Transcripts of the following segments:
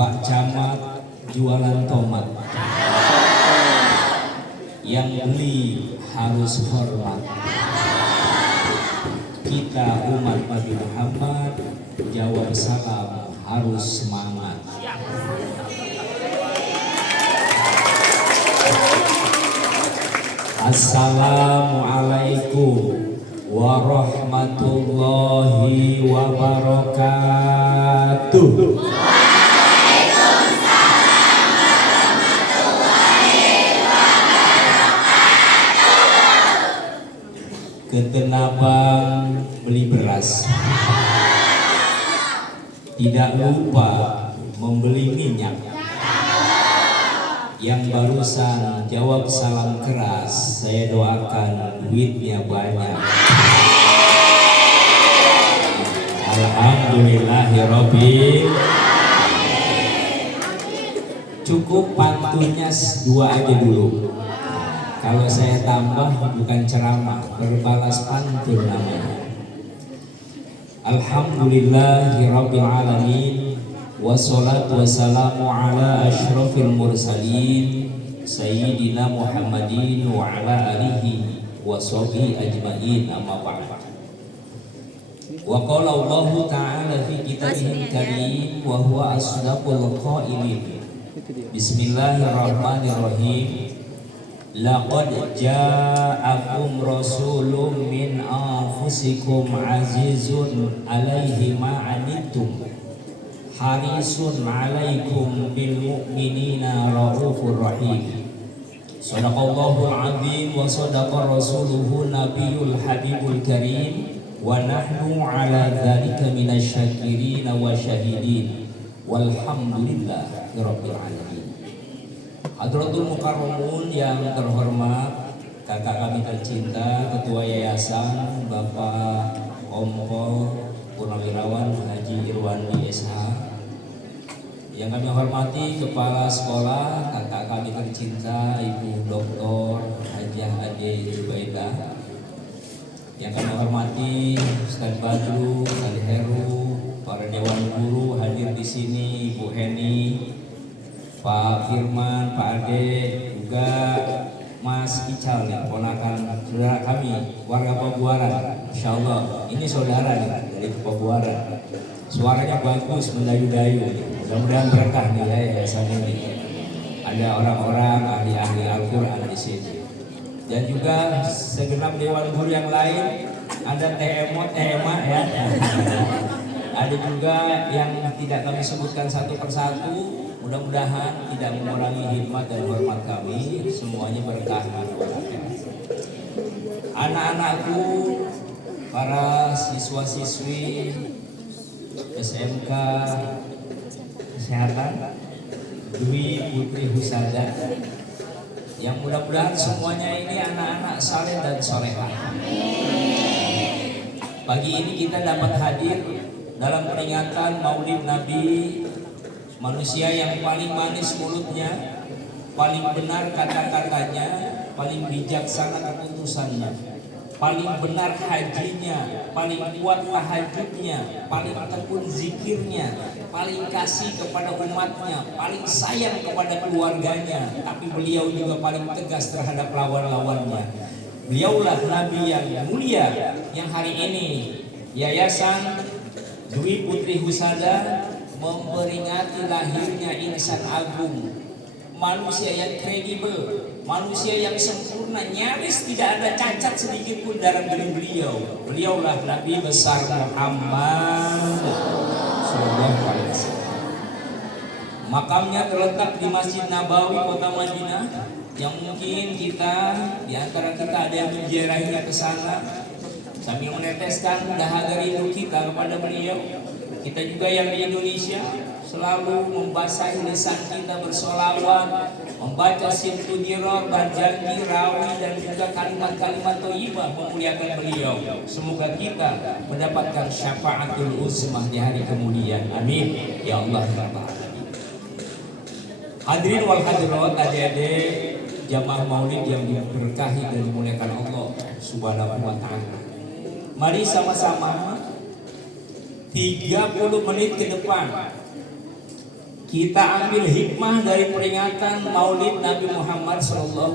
Pak Camat jualan tomat. Yang beli harus hormat. Kita umat Nabi Muhammad jawab salam harus semangat. Assalamualaikum warahmatullahi wabarakatuh. Ke Tanah Abang beli beras, tidak lupa membeli minyak. Yang barusan jawab salam keras, saya doakan duitnya banyak. Alhamdulillahirobbil. Cukup pantunnya 2 aja dulu. Kalau saya tambah bukan ceramah, berbalas pantun namanya. Alhamdulillahirabbil alamin. Wassalatu wassalamu ala asyrafil mursalin Sayyidina Muhammadin wa ala alihi wa sahbihi ajma'in, amma ba'd. Wa qala Allah ta'ala fi kitabihil karim wa huwa asdaqul qailin. Bismillahirrahmanirrahim. Laqad ja'akum rasulun min anfusikum azizun alaihi ma'anittum harisun alaikum bil mu'minina raufur rahim. Shadaqallahul azim wa shadaqa rasuluhu nabiyul habibul karim wa nahnu ala dzalika minasyakirin wa syahidin walhamdulillahi rabbil alamin. Hadratul mukarramun yang terhormat, kakak kami tercinta, ketua yayasan Bapak Kompol Purnawirawan Haji Irwandi SH, yang kami hormati kepala sekolah, kakak kami tercinta Ibu Dr. Hajah Ade Jubaidah, yang kami hormati Ustaz Badru, Ustaz Heru, para dewan guru hadir di sini, Ibu Heni, Pak Firman, Pak Ade, juga Mas Ical, ya, ponakan saudara kami, warga Pabuaran. Insya Allah ini saudara nih, dari Pabuaran. Suaranya bagus, mendayu-dayu. Mudah-mudahan berkah nih ya yayasan ini. Ada orang-orang ahli-ahli Al-Quran di sini. Dan juga segenap dewan guru yang lain, ada TMO, TMA ya. Ada juga yang tidak kami sebutkan satu persatu. Mudah-mudahan tidak mengurangi hikmat dan hormat kami, semuanya berkah. Anak-anakku, para siswa-siswi SMK Kesehatan Dwi Putri Husada, yang mudah-mudahan semuanya ini anak-anak saleh dan solehah. Pagi ini kita dapat hadir dalam peringatan Maulid Nabi, manusia yang paling manis mulutnya, paling benar kata-katanya, paling bijaksana keputusannya, paling benar hajinya, paling kuat tahajudnya, paling tekun zikirnya, paling kasih kepada umatnya, paling sayang kepada keluarganya, tapi beliau juga paling tegas terhadap lawan-lawannya. Beliaulah Nabi yang mulia, yang hari ini Yayasan Dwi Putri Husada memperingati lahirnya insan agung, manusia yang kredibel, manusia yang sempurna, nyaris tidak ada cacat sedikit pun dalam diri beliau. Beliaulah Nabi besar Muhammad sallallahu alaihi wasallam. Makamnya terletak di Masjid Nabawi Kota Madinah, yang mungkin kita di antara kita ada yang menziarahinya ke sana sambil meneteskan dahaga rindu kita kepada beliau. Kita juga yang di Indonesia selalu membasahi lisan kita bersolawat, membaca sintudiror, berjanji, rawi, dan juga kalimat-kalimat thayyibah memuliakan beliau. Semoga kita mendapatkan syafaatul uzmah di hari kemudian. Amin ya Allah ya Rabbal alamin. Hadirin wal hadirat, adik-adik jamaah maulid yang diberkahi dan dimuliakan Allah Subhanahu wa taala. Mari sama-sama 30 menit ke depan Kita ambil hikmah dari peringatan Maulid Nabi Muhammad SAW.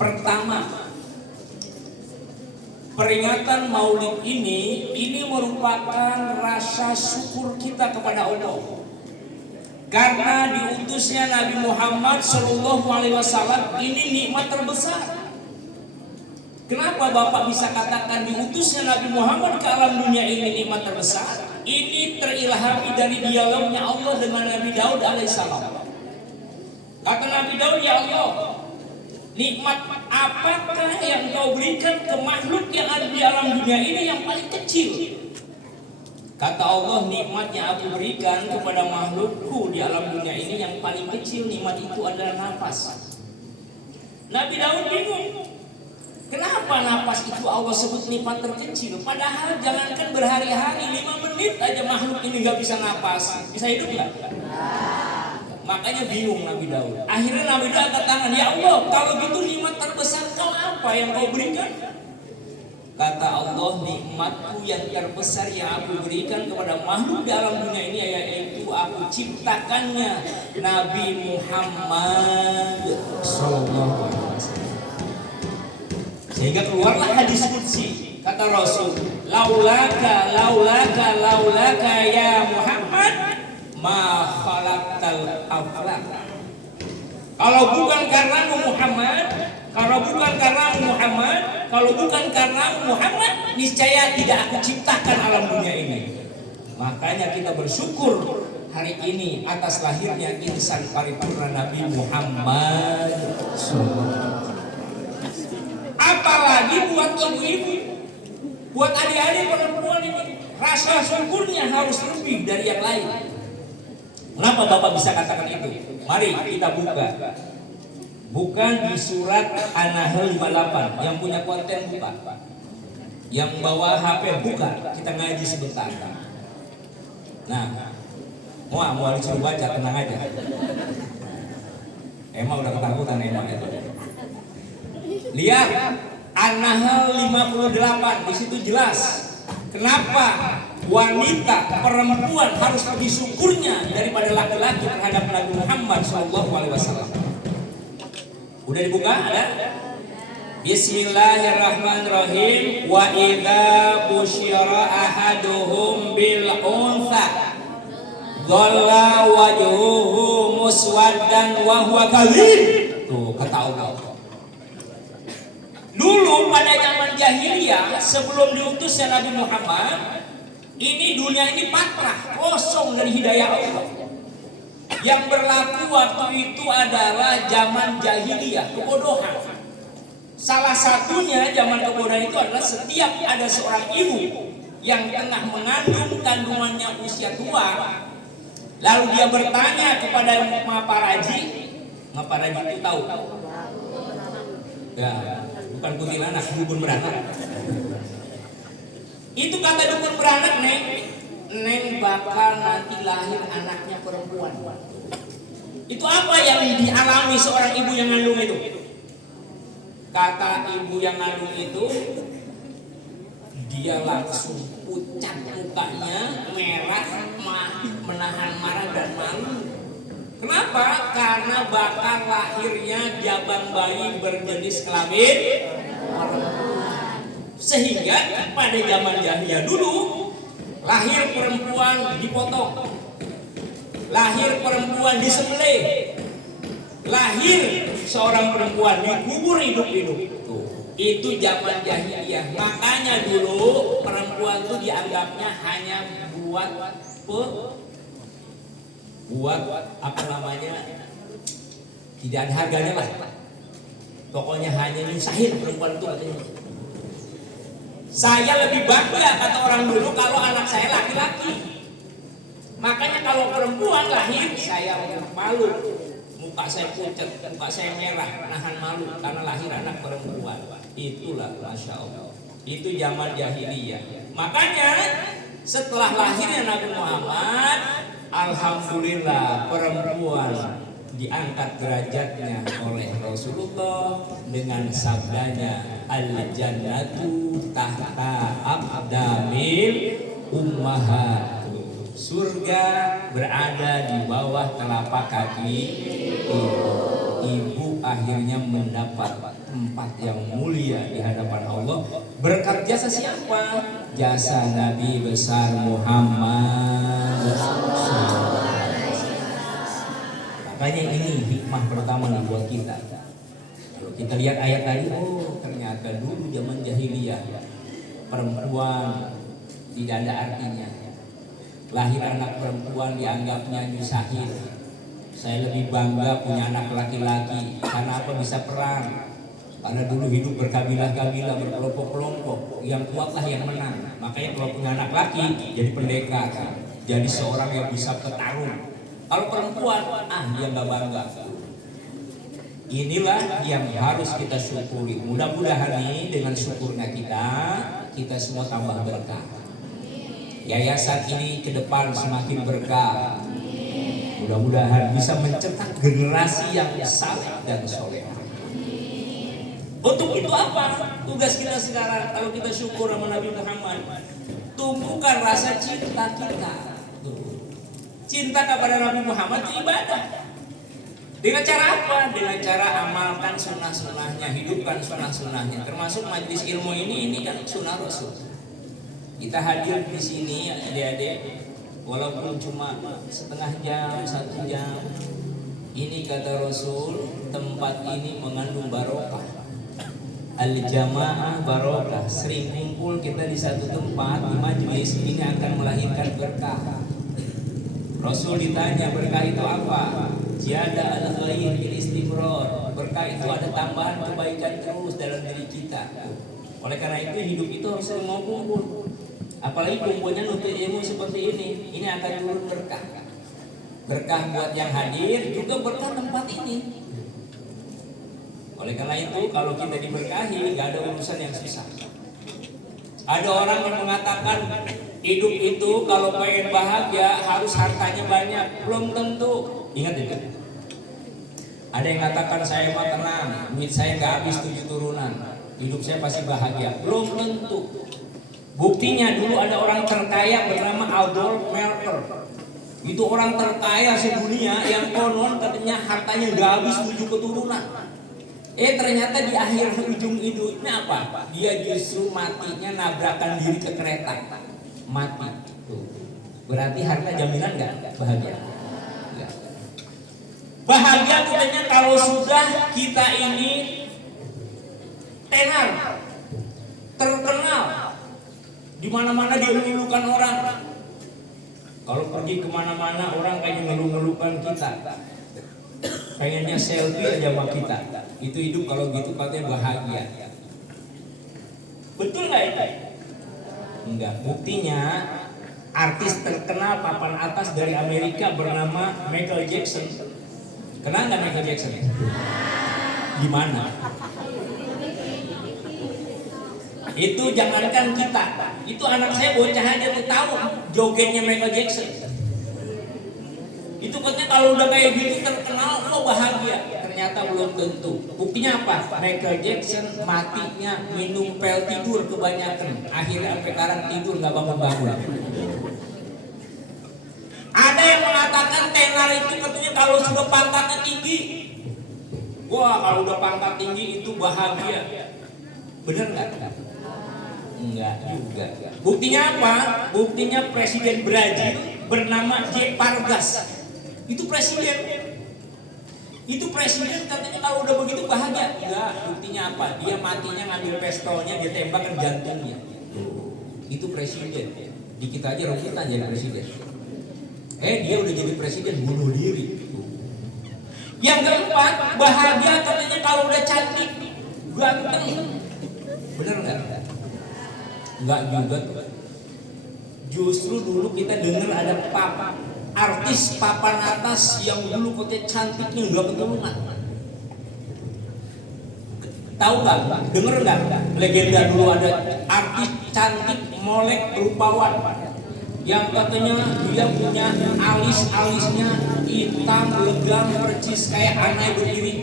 Pertama, peringatan Maulid ini merupakan rasa syukur kita kepada Allah karena diutusnya Nabi Muhammad SAW. Ini nikmat terbesar. Kenapa Bapak bisa katakan diutusnya Nabi Muhammad ke alam dunia ini nikmat terbesar? Ini terilhami dari dialognya Allah dengan Nabi Daud alaihissalam. Kata Nabi Daud, ya Allah, nikmat apakah yang kau berikan ke makhluk yang ada di alam dunia ini yang paling kecil? Kata Allah, nikmat yang aku berikan kepada makhlukku di alam dunia ini yang paling kecil, nikmat itu adalah nafas. Nabi Daud bingung. Kenapa nafas itu Allah sebut nikmat terkecil? Padahal jangankan berhari-hari, 5 menit aja makhluk ini gak bisa nafas. Bisa hidup gak? Makanya bingung Nabi Daud. Akhirnya Nabi Daud angkat tangan, ya Allah, kalau gitu nikmat terbesar kau apa yang kau berikan? Kata Allah, nikmatku yang terbesar yang aku berikan kepada makhluk di alam dunia ini yaitu aku ciptakannya Nabi Muhammad sallallahu alaihi wasallam. Sehingga keluarlah hadis qudsi, kata Rasul, laulaka ya Muhammad ma khalaqtal aflaq. Kalau bukan karena Muhammad, kalau bukan karena Muhammad, niscaya tidak aku ciptakan alam dunia ini. Makanya kita bersyukur hari ini atas lahirnya insan paripurna Nabi Muhammad. Apalagi buat ibu-ibu, buat adik-adik perempuan ini, rasa syukurnya harus lebih dari yang lain. Kenapa Bapak bisa katakan itu? Mari kita buka. Bukan di surat An-Nahl 58. Yang punya konten buka. Yang bawa HP buka. Kita ngaji sebentar. Nah, mau disuruh baca, tenang aja. Emang udah ketakutan emang itu. Lihat An-Nahl 58, di situ jelas kenapa wanita perempuan harus lebih syukurnya daripada laki-laki terhadap Nabi Muhammad SAW. Udah dibuka? Ada? Bismillahirrahmanirrahim. Wa idza busyira ahaduhum bil untha dhalla wajhuhu muswaddan wa huwa kadhib. Tuh kata Allah. Dulu pada zaman jahiliyah sebelum diutusnya Nabi Muhammad, ini dunia ini pasrah, kosong dari hidayah Allah. Yang berlaku waktu itu adalah zaman jahiliyah, kebodohan. Salah satunya zaman kebodohan itu adalah setiap ada seorang ibu yang tengah mengandung kandungannya usia tua, lalu dia bertanya kepada Maparaji. Maparaji itu tahu? Ya. Bukan kuntilanak, dukun beranak. Itu kata dukun beranak, Neng bakal nanti lahir anaknya perempuan. Itu apa yang dialami seorang ibu yang ngandung itu? Kata ibu yang ngandung itu, dia langsung pucat mukanya, merah, menahan marah dan malu. Kenapa? Karena bakal lahirnya jabang bayi berjenis kelamin perempuan. Sehingga pada zaman jahiliyah dulu, lahir perempuan dipotong, lahir perempuan disembelih, lahir seorang perempuan dikubur hidup-hidup. Itu zaman jahiliyah. Makanya dulu perempuan itu dianggapnya hanya buat apa namanya, tidak ada harganya lah. Pokoknya hanya nyusahin perempuan itu katanya. Saya lebih bangga kata orang dulu kalau anak saya laki-laki. Makanya kalau perempuan lahir saya malu, muka saya pucat, muka saya merah, nahan malu karena lahir anak perempuan. Itulah Masya Allah. Itu zaman jahiliyah. Makanya setelah lahirnya Nabi Muhammad, alhamdulillah perempuan diangkat derajatnya oleh Rasulullah dengan sabdanya al-jannatu tahta aqdamil ummahat. Surga berada di bawah telapak kaki ibu. Ibu akhirnya mendapat tempat yang mulia di hadapan Allah berkat jasa siapa? Jasa Nabi besar Muhammad. Makanya ini hikmah pertama nih buat kita. Kalau kita lihat ayat tadi, oh ternyata dulu zaman jahiliyah perempuan tidak ada artinya. Lahir anak perempuan dianggapnya nyusahin. Saya lebih bangga punya anak laki-laki. Karena apa? Bisa perang. Karena dulu hidup berkabilah-kabilah, berkelompok-kelompok. Yang kuatlah yang menang. Makanya kalau punya anak laki jadi pendekar, jadi seorang yang bisa petarung. Kalau perempuan, dia nggak bangga. Inilah yang harus kita syukuri. Mudah-mudahan nih dengan syukurnya kita semua tambah berkah. Yayasan ini ke depan semakin berkah. Mudah-mudahan bisa mencetak generasi yang saleh dan soleh. Untuk itu apa? Tugas kita sekarang kalau kita syukur sama Nabi Muhammad, tumbuhkan rasa cinta kita. Cinta kepada Nabi Muhammad itu ibadah. Dengan cara apa? Dengan cara amalkan sunnah-sunnahnya, hidupkan sunnah-sunnahnya. Termasuk majelis ilmu ini kan sunnah Rasul. Kita hadir di sini adik-adik, walaupun cuma setengah jam, 1 jam. Ini kata Rasul, tempat ini mengandung barokah. Al-jamaah barokah. Sering kumpul kita di satu tempat di majelis ini akan melahirkan berkah. Rasul ditanya berkah itu apa? Ziyada al-khair bil istimrar. Berkah itu ada tambahan kebaikan terus dalam diri kita. Oleh karena itu hidup itu harus sering mau kumpul. Apalagi kumpulnya nuntut ilmu seperti ini akan turun berkah. Berkah buat yang hadir, juga berkah tempat ini. Oleh karena itu kalau kita diberkahi, gak ada urusan yang susah. Ada orang yang mengatakan hidup itu kalau pengen bahagia harus hartanya banyak. Belum tentu. Ingat itu. Ada yang mengatakan saya mah tenang, duit saya gak habis 7 turunan, hidup saya pasti bahagia. Belum tentu. Buktinya dulu ada orang terkaya bernama Adolf Merker. Itu orang terkaya sedunia yang konon katanya hartanya gak habis 7 keturunan. Ternyata di akhir ujung hidupnya apa? Dia justru matinya nabrakan diri ke kereta. Mati. Tuh. Berarti harta jaminan gak bahagia? Gak. Bahagia katanya kalau sudah kita ini tenar, terkenal, di mana-mana dielulukan orang. Kalau pergi kemana-mana orang kayak ngeluh-ngeluhkan kita, pengennya selfie aja sama kita. Itu hidup kalau gitu katanya bahagia. Betul nggak itu? Enggak. Buktinya artis terkenal papan atas dari Amerika bernama Michael Jackson. Kenal nggak Michael Jackson? Di mana? Itu jangankan kita, itu anak saya bocah aja tuh tahu jogetnya Michael Jackson. Itu katanya kalau udah kayak gitu terkenal, lo bahagia. Ternyata belum tentu. Buktinya apa? Michael Jackson matinya minum pil tidur kebanyakan. Akhirnya sampai sekarang tidur nggak bangun-bangun. Ada yang mengatakan tenar itu katanya kalau sudah pangkatnya tinggi. Wah kalau udah pangkat tinggi itu bahagia. Bener nggak? Enggak juga. Buktinya apa? Buktinya Presiden Brazil bernama J. Vargas. Itu presiden. Itu presiden katanya kalau udah begitu bahagia. Enggak, buktinya apa? Dia matinya ngambil pistolnya, dia tembakkan jantungnya. Itu presiden. Di kita aja rebutan jadi presiden. Dia udah jadi presiden bunuh diri. Yang keempat, bahagia katanya kalau udah cantik, ganteng. Bener nggak? Enggak juga. Justru dulu kita dengar ada artis papan atas yang dulu katanya cantiknya udah keturunan. Tahu nggak? Dengar nggak? Legenda dulu ada artis cantik molek rupawan yang katanya dia punya alis-alisnya hitam legam percis kayak anai berdiri.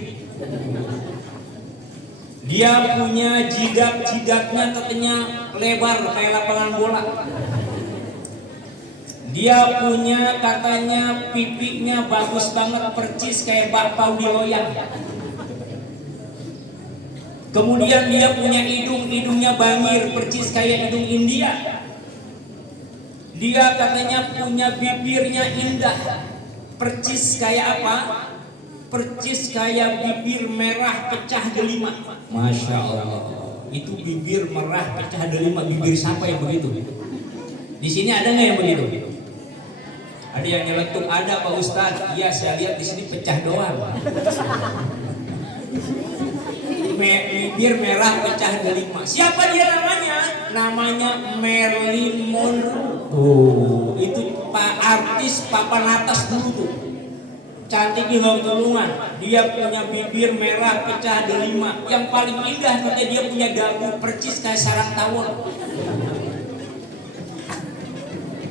Dia punya jidat-jidatnya katanya lebar kayak lapangan bola. Dia punya katanya pipinya bagus banget, percis kayak bakpao di loyang. Kemudian dia punya hidungnya bangir, percis kayak hidung India. Dia katanya punya bibirnya indah, percis kayak apa? Percis kayak bibir merah pecah delima. Masya Allah. Itu bibir merah pecah delima. Bibir siapa yang begitu? Di sini ada nggak yang begitu? Ada yang nyeletuk? Ada Pak Ustadz. Iya, saya lihat di sini pecah doang. Bibir merah pecah delima. Siapa dia namanya? Namanya Marilyn Monroe. Oh, itu Pak artis papan atas dulu tuh. Cantik di tulungan. Dia punya bibir merah pecah delima. Yang paling indah katanya dia punya dagu percis kayak sarang tawon.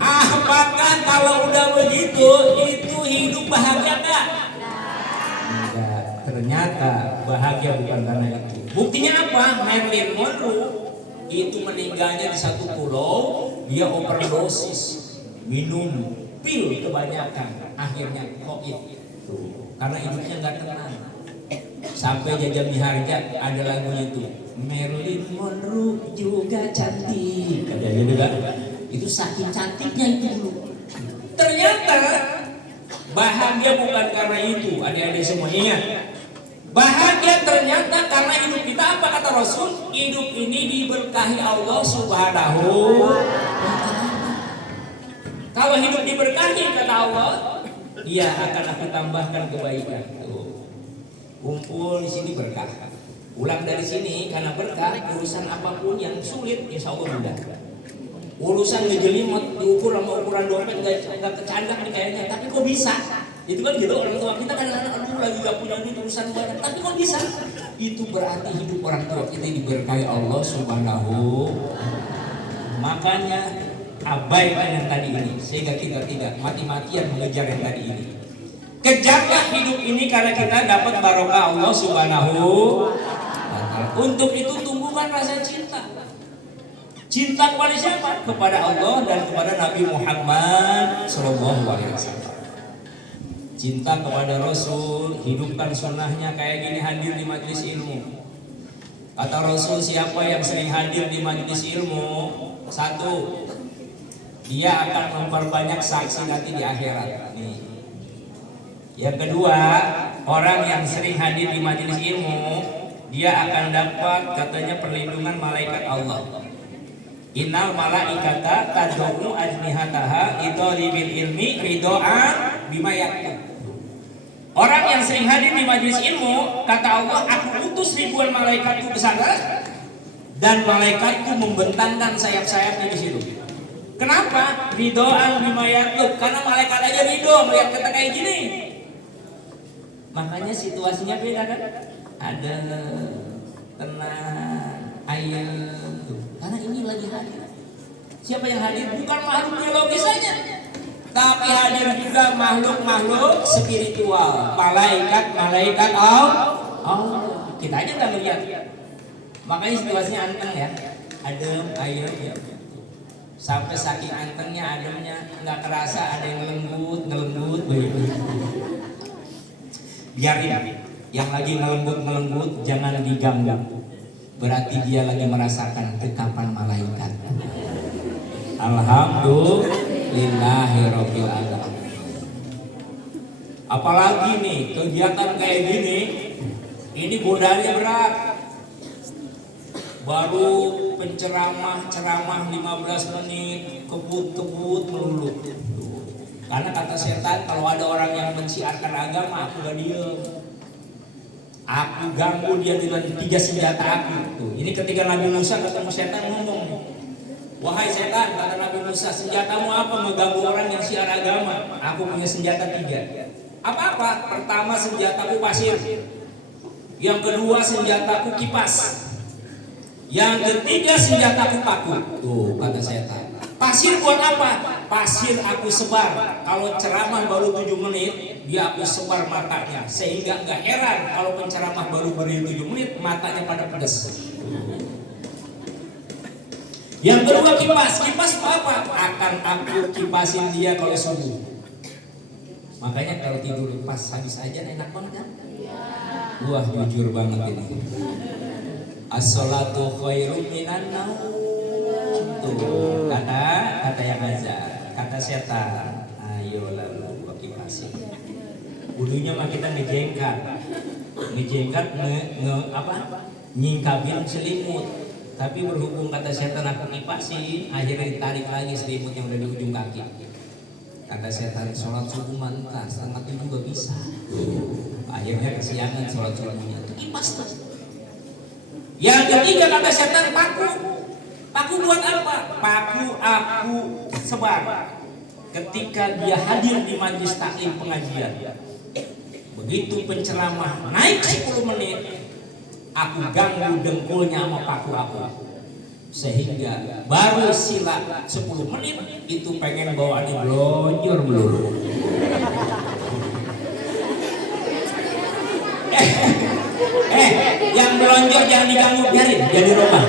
Apakah kalau udah begitu itu hidup bahagia enggak? Enggak. Ternyata bahagia bukan karena itu. Buktinya apa? Marilyn Monroe itu meninggalnya di satu pulau. Dia overdosis, minum pil kebanyakan, akhirnya COVID. Karena hidupnya nggak tenang. Sampai Jaja Miharja ada lagunya itu, Marilyn Monroe juga cantik, katanya juga. Itu saking cantiknya itu dulu. Ternyata bahagia bukan karena itu. Adik-adik semua ingat, bahagia ternyata karena hidup kita. Apa kata Rasul? Hidup ini diberkahi Allah Subhanahu wa ta'ala. Kalau hidup diberkahi kata Allah, Dia akan aku tambahkan kebaikan. Tuh. Kumpul di sini berkah. Pulang dari sini karena berkah, urusan apapun yang sulit insya Allah mudah. Urusan ngejelimot diukur sama ukuran dompet nggak kecandak nih kayaknya, tapi kok bisa? Itu kan gitu orang tua kita kan anak-anak lagi gak punya duit urusan banyak, tapi kok bisa? Itu berarti hidup orang tua kita diberkahi Allah Subhanahu. Makanya abaikan yang tadi ini sehingga kita tidak mati-matian mengejar yang tadi ini. Kejarlah hidup ini karena kita dapat barokah Allah Subhanahu wa ta'ala. Untuk itu tumbuhkan rasa cinta. Cinta kepada siapa? Kepada Allah dan kepada Nabi Muhammad SAW. Cinta kepada Rasul, hidupkan sunnahnya. Kayak gini hadir di majelis ilmu. Kata Rasul, siapa yang sering hadir di majelis ilmu, satu, dia akan memperbanyak saksi nanti di akhirat. Nih. Yang kedua, orang yang sering hadir di majelis ilmu, dia akan dapat katanya perlindungan malaikat Allah. Innal malaikata tad'u ajnihataha idharibil ilmi ridho'an bima yaktub. Orang yang sering hadir di majelis ilmu, kata Allah, aku utus ribuan malaikatku ke sana dan malaikatku membentangkan sayap-sayapnya di situ. Kenapa? Ridho'an bima yaktub. Karena malaikat aja ridho melihat kita kayak gini. Makanya situasinya beda kan? Ada tenang, ayam. Karena ini lagi hadir. Siapa yang hadir? Bukan makhluk biologis saja, tapi hadir juga makhluk-makhluk spiritual, malaikat Allah. Kita aja nggak melihat. Makanya situasinya anteng ya, adem, ayem ya. Sampai saking antengnya, ademnya, nggak kerasa ada yang ngelembut, biarin. Yang lagi ngelembut, jangan diganggu. Berarti dia lagi merasakan dekapan malaikat. Alhamdulillahirabbil alamin. Apalagi nih kegiatan kayak gini, ini godaannya berat. Baru penceramah 15 menit, kebut melulu. Karena kata setan, kalau ada orang yang mensiarkan agama, aku gak diem. Aku ganggu dia dengan 3 senjata aku. Tuh, ini ketika Nabi Musa ketemu setan ngomong, wahai setan, kata Nabi Musa, senjatamu apa mengganggu orang yang siar agama? Aku punya senjata 3. Apa-apa? Pertama senjataku pasir. Yang kedua senjataku kipas. Yang ketiga senjataku paku. Tuh kata setan. Pasir buat apa? Pasir aku sebar. Kalau ceramah baru 7 menit, dia aku sebar matanya. Sehingga nggak heran kalau penceramah baru beri 7 menit, matanya pada pedes. Yang kedua kipas apa? Akan aku kipasin dia kalau subuh. Makanya kalau tidur pas habis aja enak banget kan? Wah jujur banget ini. As-salatu khairum minan naum. Tuh kata yang azan, kata setan. Ayo lalu gua kipasin. Dulunya mah kita ngejengkat nyingkapin selimut. Tapi berhubung kata setan aku kipasin, akhirnya ditarik lagi selimut yang udah di ujung kaki. Kata setan sholat subuh mantap, setengah 7 juga bisa. Akhirnya kesiangan sholat subuhnya. Itu kipas tuh. Yang ketiga kata setan paku. Paku buat apa? Paku aku sebar ketika dia hadir di majelis taklim pengajian. Begitu penceramah naik 10 menit, aku ganggu dengkulnya sama paku aku. Sehingga baru sila 10 menit itu pengen bawa dia blonjor melulu. Yang blonjor jangan diganggu, biarin jadi rombak.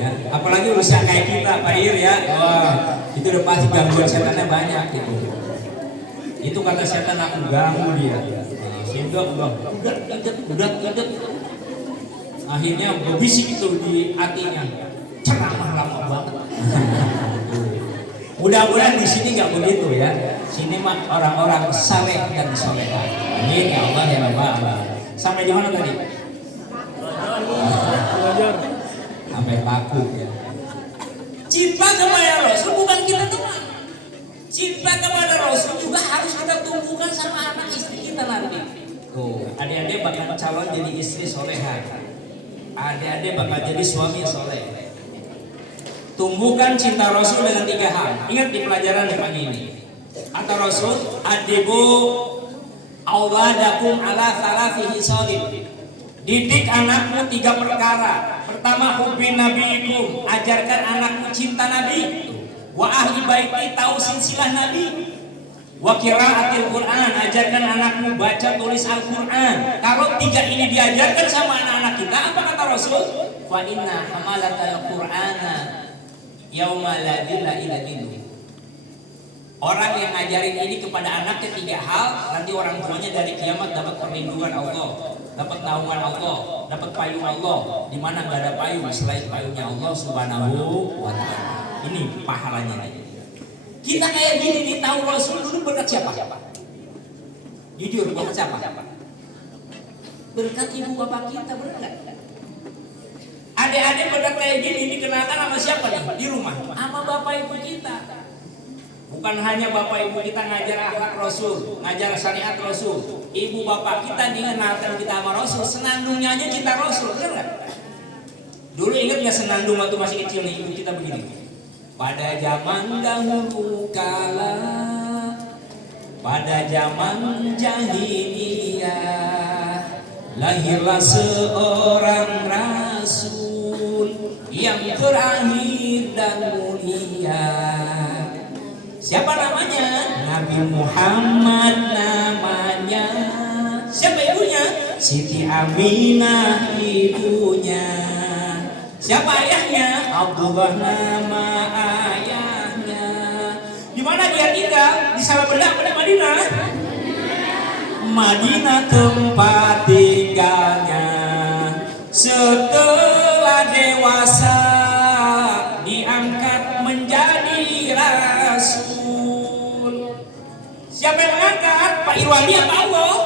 Ya, apalagi usaha kayak kita Pak Ir ya. Wah, itu udah pasti gangguan setannya banyak gitu. Itu kata setan aku ganggu dia. Udah tidak. Akhirnya berbisik itu di hatinya. Ceramah lama banget. Mudah-mudahan di sini nggak begitu ya. Sini mah orang-orang saleh dan solehah. Amin ya Allah ya Rabbal. Sampai di mana tadi? Sampai paku ya. Cinta kepada Rasul bukan kita doang. Cinta kepada Rasul juga harus kita tumbuhkan sama anak istri kita nanti. Tuh, adik-adik bakal calon jadi istri solehah. Adik-adik bakal jadi suami soleh. Tumbuhkan cinta Rasul dengan 3 hal. Ingat di pelajaran yang pagi ini. Kata Rasul, adibu auladakum ala thalathi hisalin. Didik anakmu 3 perkara. Pertama, hubbin nabiikum, ajarkan anakmu cinta Nabi. Wa ahli baiti, tahu silsilah Nabi. Wa qiraatil Quran, ajarkan anakmu baca tulis Al-Quran. Kalau 3 ini diajarkan sama anak-anak kita, apa kata Rasul? Fa inna hamalatal Qur'ana yauma la illa illallah. Orang yang ngajarin ini kepada anaknya 3 hal, nanti orang tuanya dari kiamat dapat perlindungan Allah, dapat naungan Allah, dapat payung Allah, di mana nggak ada payung selain payungnya Allah Subhanahu wa Ta'ala. Ini pahalanya nih. Kita kayak gini nih, tahu Rasul dulu berkat siapa? Jujur, berkat siapa? Berkat ibu bapak kita, benar nggak? Adik-adik berkat kayak gini dikenalkan sama siapa nih di rumah? Sama bapak ibu kita. Bukan hanya bapak ibu kita ngajar akhlak Rasul, ngajar syariat Rasul. Ibu bapak kita dikenalkan kita sama Rasul, senandungnya aja cinta Rasul, benar nggak? Dulu ingat nggak senandung waktu masih kecil nih ibu kita begini? Pada zaman dahulu kala, pada zaman jahiliyah, lahirlah seorang Rasul yang terakhir dan mulia. Siapa namanya? Nabi Muhammad namanya. Siapa ibunya? Siti Aminah ibunya. Siapa ayahnya? Abdullah nama ayahnya. Di mana dia tinggal? Di Salabenda pada Madinah. Madinah tempat tinggalnya. Setelah dewasa diangkat menjadi Rasul. Siapa yang mengangkat? Pak Irwandi apa Allah?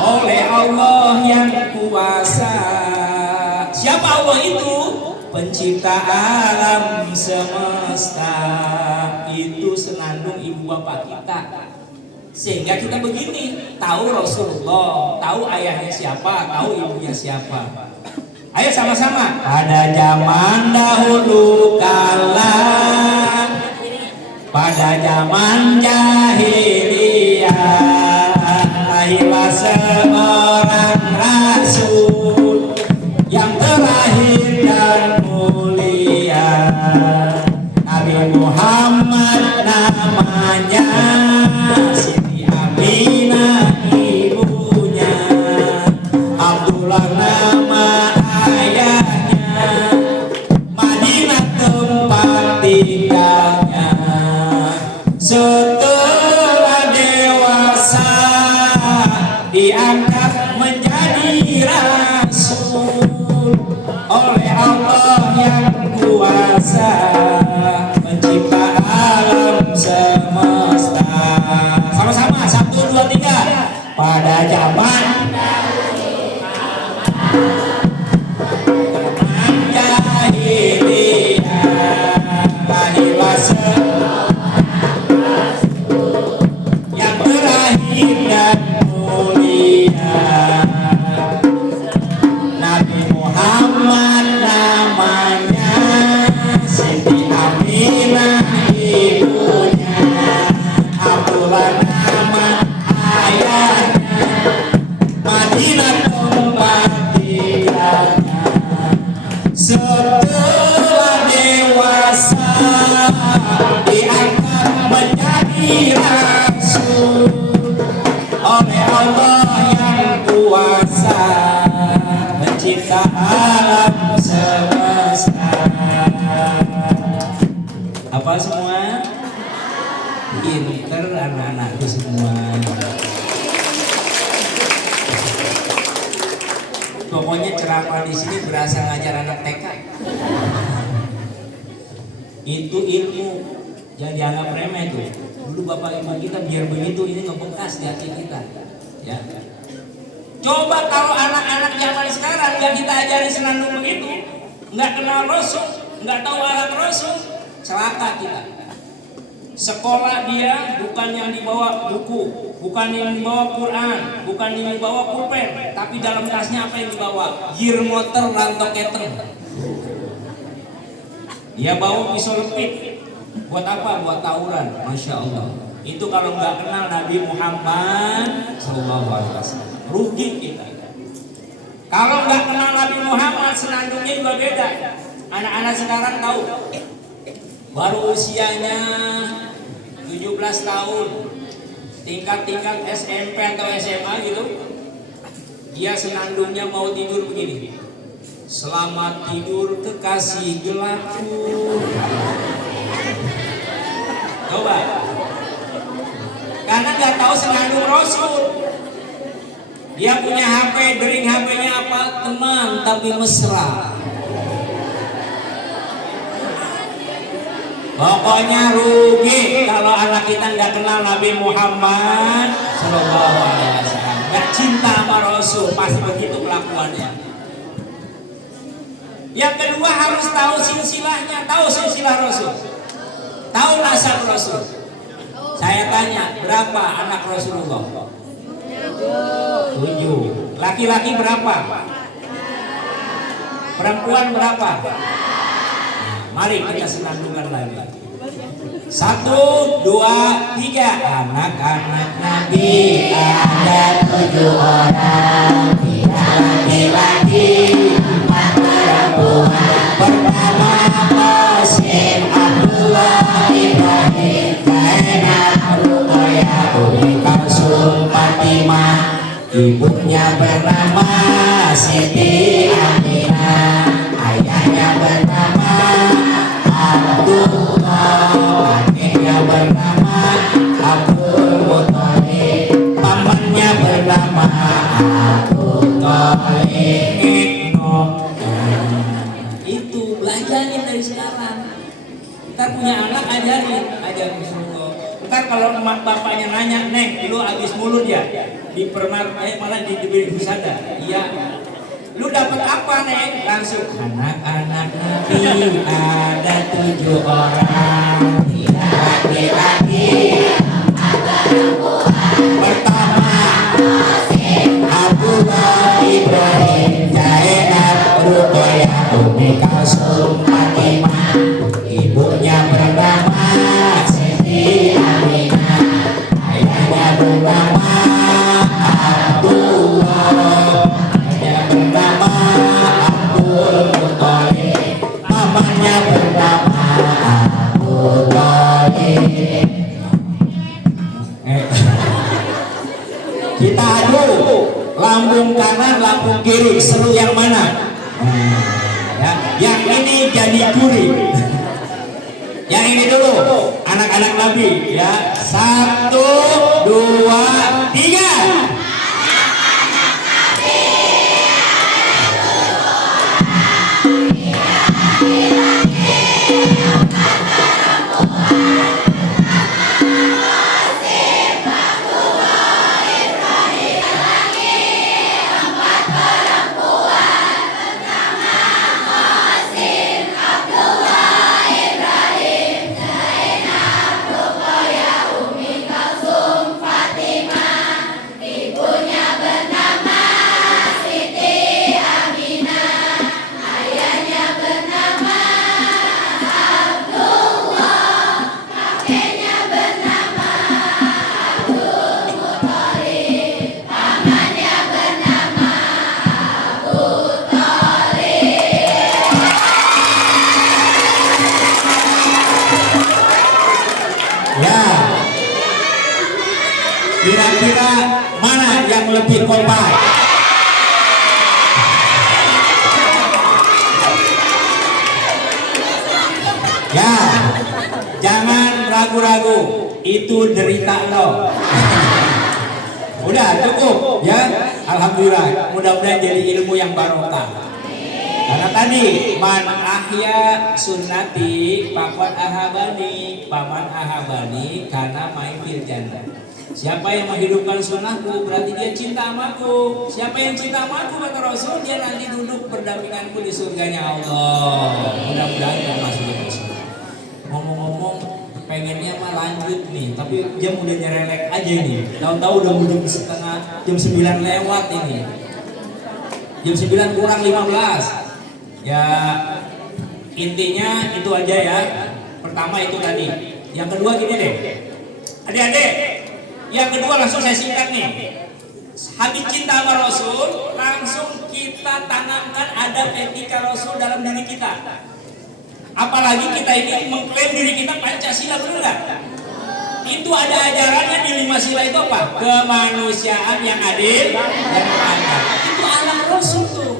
Oleh Allah yang kuasa. Siapa Allah itu? Pencipta alam semesta. Itu senandung ibu bapak kita. Sehingga kita begini, tahu Rasulullah, tahu ayahnya siapa, tahu ibunya siapa. Ayo sama-sama. Pada zaman dahulu kala, pada zaman jahiliyah, lahirlah seorang Rasul yang terakhir dan mulia. Nabi Muhammad namanya, Siti Aminah ibunya, Abdullah nama ayahnya. yang terakhir dan mulia, Nabi Muhammad namanya, Siti Aminah ibunya, Abdullah nama ayahnya, Madinah tempat tinggalnya. Setelah dewasa diangkat menjadi rasul oleh Allah yang kuasa, mencipta alam semesta. Apa semua? Pinter anak-anakku semua. Pokoknya ceramah di sini berasa ngajar anak TK. Itu ilmu yang dianggap remeh tuh. Dulu bapak ibu kita biar begitu, ini ngebekas di hati kita. Ya. Coba kalau anak-anak zaman sekarang nggak kita ajari senandung begitu, nggak kenal Rasul, nggak tahu alat Rasul, celaka kita. Sekolah dia bukan yang dibawa buku, bukan yang dibawa Quran, bukan yang dibawa pulpen, tapi dalam tasnya apa yang dibawa? Gear motor rantoketer. Dia bawa pisau lepit. Buat apa? Buat tawuran. Masya Allah. Itu kalau nggak kenal Nabi Muhammad SAW, rugi kita. Kalau nggak kenal Nabi Muhammad, senandungnya juga beda. Anak-anak sekarang tahu, baru usianya 17 tahun, tingkat-tingkat SMP atau SMA gitu, dia senandungnya mau tidur begini. Selamat tidur kekasih gelapku. Coba, karena nggak tahu senandung Rasul. Dia punya HP, dering HP-nya apa? Teman tapi mesra. Pokoknya rugi kalau anak kita nggak kenal Nabi Muhammad Sallallahu Alaihi Wasallam, nggak cinta sama Rasul, pasti begitu kelakuannya. Yang kedua harus tahu silsilahnya, tahu silsilah Rasul, tahu nasab Rasul. Saya tanya, berapa anak Rasulullah? 7. Laki-laki berapa? Perempuan berapa? Mari kita senandungkan lagi. 1, 2, 3. Anak-anak Nabi ada 7 orang, 3 laki-laki, 4 perempuan. Pertama Qasim, Abdullah, Ibrahim, Zainab, Ruqayyah, Umi Kalsum, Fatimah. Ibunya bernama Siti Aminah, ayahnya bernama Abdullah, adiknya bernama Abdul Muthalib, pamannya bernama Abu Thalib. Itu belajarin dari sekarang. Ntar punya anak ajarin Rasulullah. Ntar kalau emak bapaknya nanya, Neng, lu habis mulut ya? Di malah diberi husada. Iya. Lu dapat apa, Neng? Langsung, anak-anak Nabi ada 7 orang, 3 laki-laki, 4 perempuan. Pertama Abdullah, Ibrahim, Zainab, Ruqayyah, Umi Kalsum, Fatimah. Ibunya bernama Siti Aminah, ayahnya bernama Abdullah, ayahnya bernama Abdul Muthalib, pamannya bernama Abu Thalib. Kita adu lambung kanan, lambung kiri, seru yang mana? Ya, yang ini jadi juri. Yang ini dulu, anak-anak Nabi, ya. 1, 2, 3. Kira-kira mana yang lebih kompak? Ya, jangan ragu-ragu, itu derita lo. Udah cukup ya, alhamdulillah. Mudah-mudahan jadi ilmu yang barokah. Karena tadi man ahya sunnati paman ahabani karena main fil jannah. Siapa yang menghidupkan sunnahku berarti dia cinta amaku. Siapa yang cinta amaku kata Rasul, dia nanti duduk berdampinganku di surganya Allah. Mudah-mudahan kita masuk di surga. Ngomong-ngomong pengennya mah lanjut nih, tapi jam udah nyerelek aja nih. Tahu-tahu udah jam 9 lewat ini. Jam 9 kurang 15. Ya intinya itu aja ya. Pertama itu tadi. Yang kedua gini deh, adik-adik. Yang kedua langsung saya singkat nih. Habis cinta sama Rasul, langsung kita tanamkan adab etika Rasul dalam diri kita. Apalagi kita ini mengklaim diri kita Pancasila, benar nggak? Itu ada ajarannya di 5 sila itu apa? Kemanusiaan yang adil dan beradab. Itu akhlak Rasul tuh.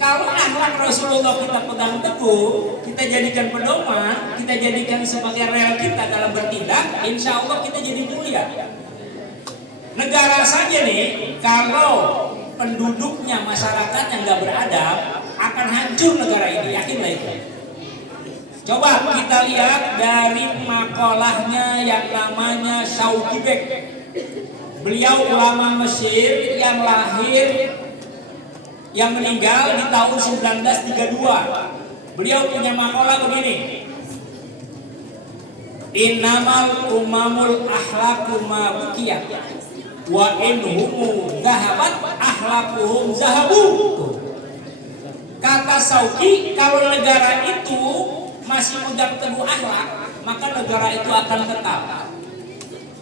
Kalau akhlak Rasulullah kita pegang teguh, kita jadikan pedoman, kita jadikan sebagai rel kita dalam bertindak, insya Allah kita jadi mulia. Negara saja nih, kalau penduduknya masyarakat yang nggak beradab, akan hancur negara ini, yakinlah itu. Coba kita lihat dari makolahnya yang namanya Shawki Bek. Beliau ulama Mesir yang lahir, yang meninggal di tahun 1932. Beliau punya makalah begini. Innamal umamul akhlaqu ma bukiyat wa inhumu zahabat akhlaquhum zahabu. Kata Shawki, kalau negara itu masih pegang teguh akhlak, maka negara itu akan tetap.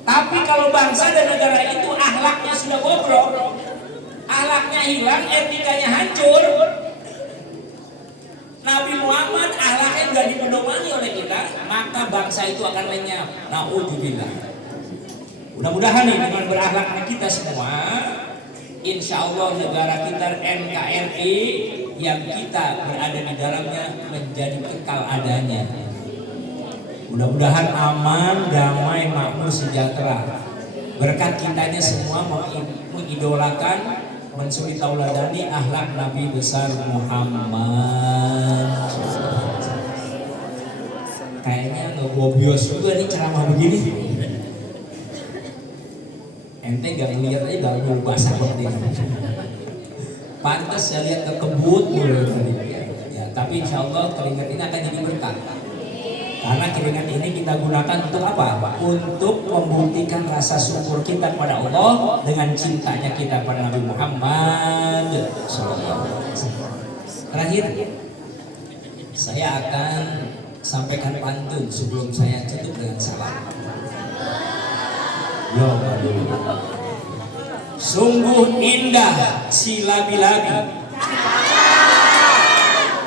Tapi kalau bangsa dan negara itu akhlaknya sudah bobrok, akhlaknya hilang, etikanya hancur, Nabi Muhammad akhlaknya sudah dipedomani oleh kita, maka bangsa itu akan lenyap. Na'udzubillah. Mudah-mudahan nih dengan berakhlaknya kita semua, insya Allah negara kita NKRI yang kita berada di dalamnya menjadi kekal adanya. Mudah-mudahan aman, damai, makmur, sejahtera. Berkat kitanya semua mengidolakan, mensuri tauladani akhlak Nabi besar Muhammad. Kayaknya ngegobios juga nih ceramah begini. Ente gak ngeliat aja gak mau basah banget ini. Pantas saya lihat kekebut mulu tadi. Ya, tapi insya Allah keringat ini akan jadi berkah. Karena keringat ini kita gunakan untuk apa? Untuk membuktikan rasa syukur kita kepada Allah dengan cintanya kita pada Nabi Muhammad SAW. Terakhir, saya akan sampaikan pantun sebelum saya tutup dengan salam. Sungguh indah si labi-labi,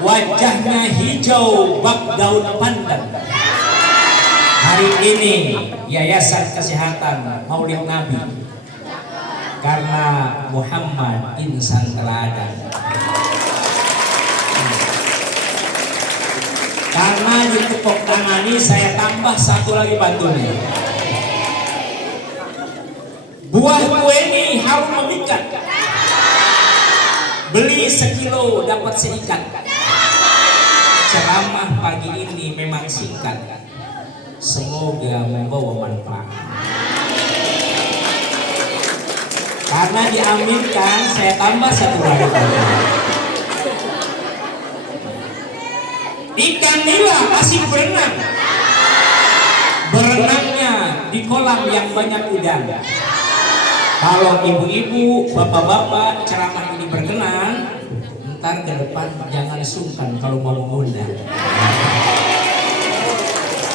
wajahnya hijau bak daun pandan. Hari ini Yayasan Kesehatan Maulid Nabi karena Muhammad insan teladan. Karena ditepuk tangani, saya tambah satu lagi pantunnya. Buah kue ini harum memikat, beli sekilo dapat seikat. Ceramah pagi ini memang singkat, semoga membawa manfaat. Karena diaminkan, saya tambah satu lagi. Ikan nila asik berenang, berenangnya di kolam yang banyak udang. Kalau ibu-ibu, bapak-bapak ceramah ini berkenan, ntar ke depan jangan sungkan kalau mau mengundang.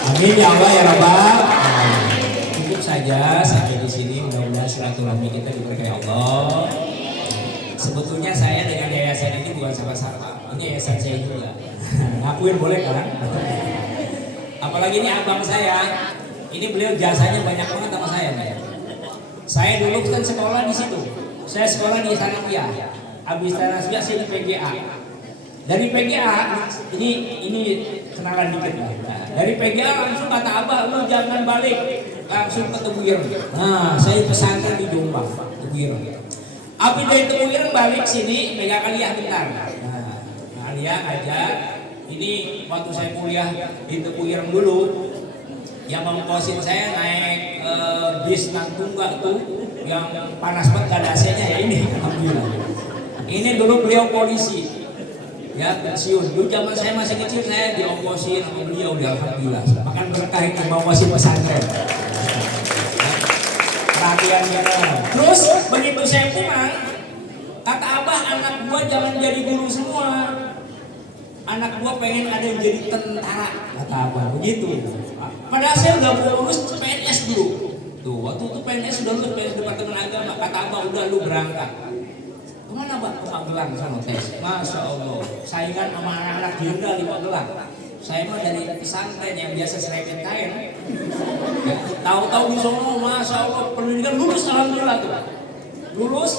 Amin ya Allah ya Rabbal. Cukup saja sampai di sini, mudah-mudahan silaturahmi kita diberkahi Allah. Sebetulnya saya dengan yayasan ini bukan siapa-siapa, ini yayasan saya juga. Ngakuin boleh kan? Apalagi ini abang saya, ini beliau jasanya banyak banget sama saya nih. Saya dulu kan sekolah di situ. Saya sekolah di Sanawiyah. Habis Sanawiyah saya di PGA. Dari PGA ini kenalan dikit lah. Nah, dari PGA langsung kata Abah, lu jangan balik, langsung ke Tebu Ireng. Nah, saya pesantren di Jombang, Tebu Ireng. Abis dari Tebu Ireng balik sini, pegang Aliyah bentar. Nah, Aliyah ngajar. Ini waktu saya kuliah di Tebu Ireng dulu, yang mengkosin saya naik bis Nangtungga tuh, yang panas banget gak ada AC-nya ya ini. Alhamdulillah. Ini dulu beliau polisi. Ya pensiun, dulu zaman saya masih kecil saya diongkosin sama beliau, alhamdulillah. Makan berkah ini mau masih pesantren. Perhatian ya. Terus begitu saya pulang, kata Abah, anak gua jangan jadi guru semua. Anak gua pengen ada yang jadi tentara, kata Abah begitu. Padahal saya udah mau lulus PNS dulu. Tuh waktu itu PNS udah lulus PNS Departemen Agama, kata Abah udah lu berangkat. Kemana Pak? Ke Magelang sana tes. Masya Allah, saingan sama anak-anak Hilda di Magelang. Saya mah dari pesantren yang biasa serepet kain. Ya, tahu-tahu di sono, Masya Allah, pendidikan lulus alhamdulillah tuh. Lulus,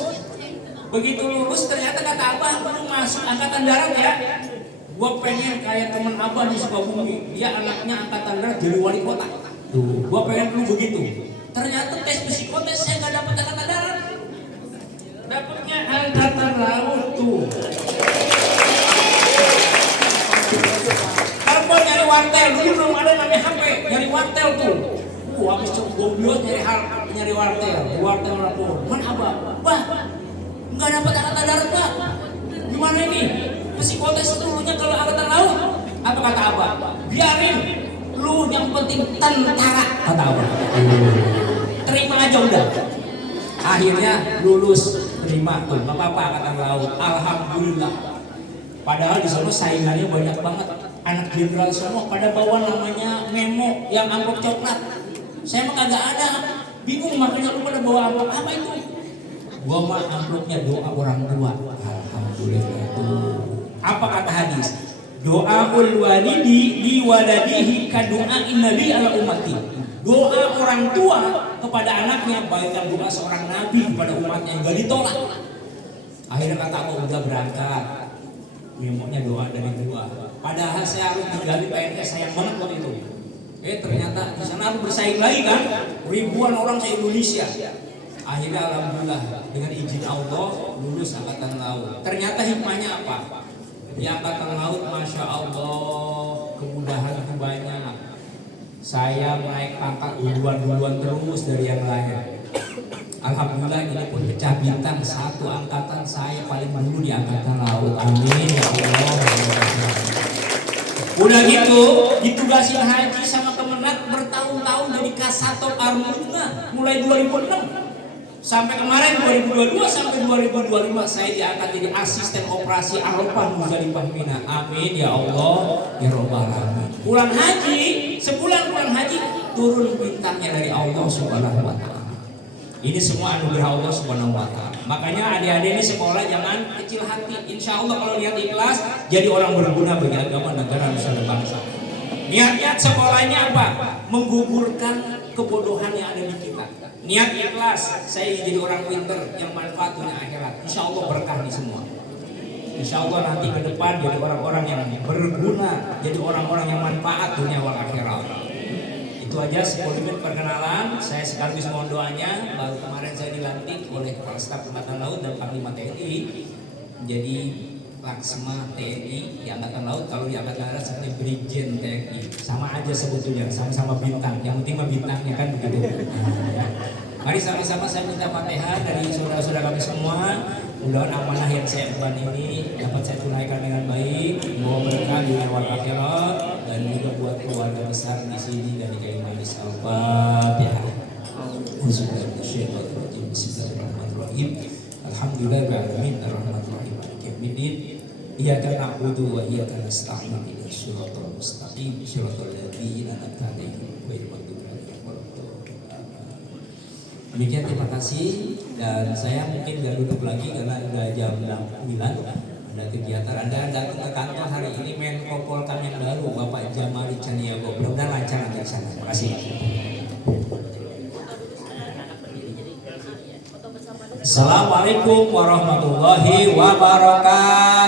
begitu lulus ternyata kata Abah, lu masuk angkatan darat ya. Gua pengen kayak temen Abah di Sukabumi, dia anaknya angkatan darat jadi wali kota. Tuh, gua pengen lu begitu. Ternyata tes psikotes saya nggak dapet angkatan darat. Dapatnya angkatan laut tuh. Telepon nyari wartel, dulu belum ada namanya HP, nyari wartel tuh. Habis goblok nyari wartel, di wartel telepon. Mana Abah? Bah, nggak dapat angkatan darat Pak. Gimana ini? Psikotes dulunya kalau angkatan laut. Apa kata Abah? Biarin, lu yang penting tentara, kata Abah. Terima aja udah. Akhirnya lulus. Terima tuh, nggak apa-apa angkatan laut, alhamdulillah. Padahal di sana saingannya banyak banget, anak jenderal semua pada bawa namanya memo yang amplop coklat. Saya mah kagak ada, bingung makanya lu pada bawa amplop apa itu? Gua mah amplopnya doa orang tua, alhamdulillah itu. Apa kata hadis? Doaul walidi li waladihi kadu'ain nabi ala ummati. Doa orang tua kepada anaknya bagaikan doa seorang nabi kepada umatnya yang gak ditolak. Akhirnya kata aku udah berangkat, memonya doa dari gua. Padahal saya harus tinggal di PNS, sayang banget waktu itu. Ternyata di sana harus bersaing lagi kan, ribuan orang se-Indonesia. Akhirnya alhamdulillah dengan izin Allah lulus angkatan laut. Ternyata hikmahnya apa? Di angkatan laut, masya Allah, kemudahan itu banyak. Saya naik pangkat duluan terus dari yang lain. Alhamdulillah ini pun pecah bintang, satu angkatan saya paling dulu di angkatan laut. Amin ya Allah. Udah gitu ditugasin haji sama Kemenak bertahun-tahun jadi Kasatop Armuna mulai 2006 sampai kemarin 2022 sampai 2025 saya diangkat jadi asisten operasi Arafah Muzdalifah Mina. Amin ya Allah ya Rabbal alamin. Pulang haji, sebulan pulang haji turun bintangnya dari Allah Subhanahu wa taala. Ini semua anugerah Allah Subhanahu wa taala. Makanya adik-adik ini sekolah jangan kecil hati. Insya Allah kalau lihat ikhlas jadi orang berguna bagi agama, negara, nusa dan bangsa. Niat-niat sekolahnya apa? Menggugurkan kebodohan yang ada di kita. Niat ikhlas, saya ingin jadi orang pinter yang manfaat dunia akhirat. Insya Allah berkah di semua. Insya Allah nanti ke depan jadi orang-orang yang berguna, jadi orang-orang yang manfaat dunia wal akhirat. Itu aja 10 menit perkenalan. Saya sekaligus mohon doanya. Baru kemarin saya dilantik oleh Kepala Staf Angkatan Laut dan Panglima TNI menjadi Laksma TNI di Angkatan Laut. Kalau di Angkatan Darat seperti Brigjen TNI, sama aja sebetulnya, sama-sama bintang. Yang penting mah bintangnya kan begitu. Mari sama-sama saya minta Fatihah dari saudara-saudara kami semua. Mudah-mudahan amanah yang saya emban ini dapat saya tunaikan dengan baik, membawa berkah di awal akhirat dan juga buat keluarga besar di sini dan di kayu manis. Al-Fatihah. Bismillahirrahmanirrahim. Alhamdulillahirabbil alamin. Yaumiddin. Iyyaka na'budu wa iyyaka nasta'in. Ihdinas siratal mustaqim. Siratal ladzina an'amta 'alaihim ghairil maghdubi 'alaihim waladdallin. Demikian, terima kasih. Dan saya mungkin gak duduk lagi karena udah jam 9 ada kegiatan. Anda datang ke kantor hari ini Menko Polkam yang baru Bapak Jamali Caniago. Mudah-mudahan lancar nanti di sana. Terima kasih. Assalamualaikum warahmatullahi wabarakatuh.